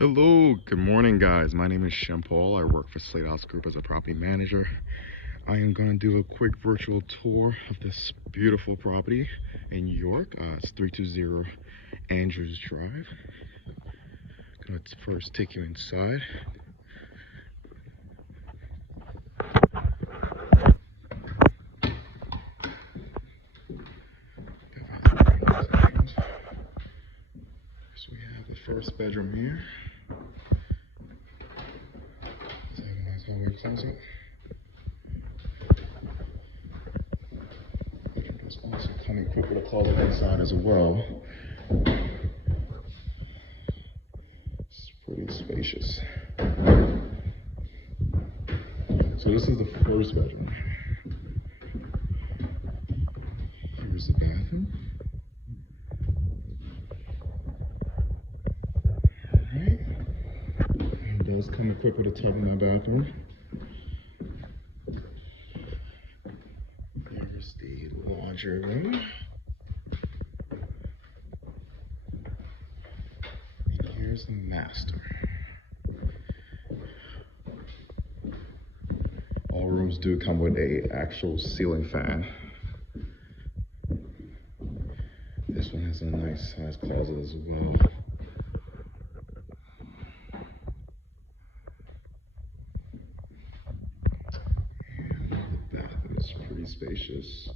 Hello, good morning guys. My name is Paul. I work for Slate House Group as a property manager. I am going to do a quick virtual tour of this beautiful property in York. It's 320 Andrews Drive. Going to first take you inside. So we have the first bedroom here. That's how we close it. It's also coming quick with a closet inside as well. It's pretty spacious. So this is the first bedroom. Here's the bathroom. Alright. It does come equipped with a tub in that bathroom. Here's the laundry room. And here's the master. All rooms do come with a actual ceiling fan. This one has a nice sized closet as well. And the bathroom is pretty spacious.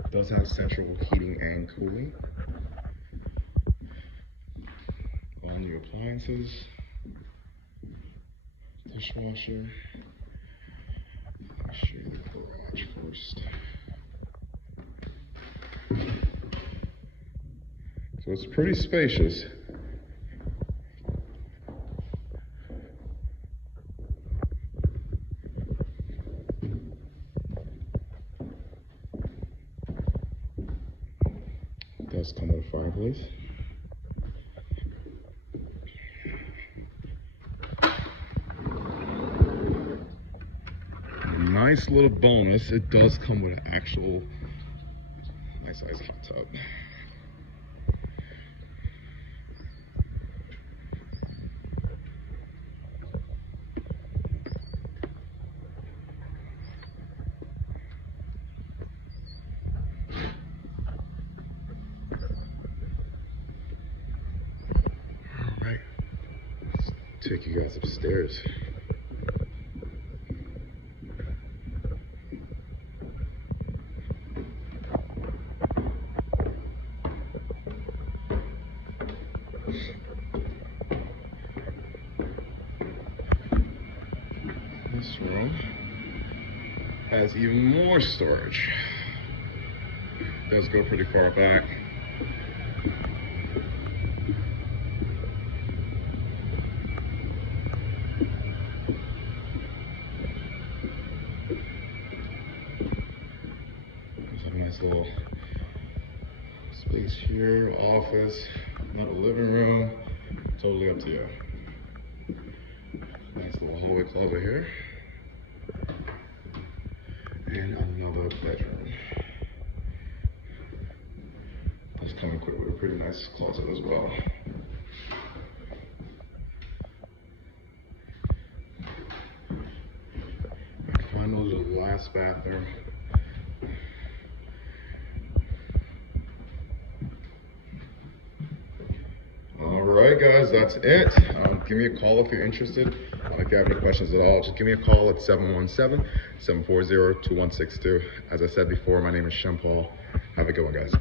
It does have central heating and cooling. All new appliances. Dishwasher. Let me show you the garage first. So it's pretty spacious. It does come with a fireplace. Nice little bonus, it does come with an actual nice size hot tub. Alright, let's take you guys upstairs. This room has even more storage. It does go pretty far back. There's a nice little space here, office, another living room, totally up to you. Nice little hallway closet here. And another bedroom. That's coming equipped with a pretty nice closet as well. And finally, the last bathroom. Alright guys, that's it. Give me a call if you're interested. If you have any questions at all, just give me a call at 717-740-2162. As I said before, my name is Paul. Have a good one, guys.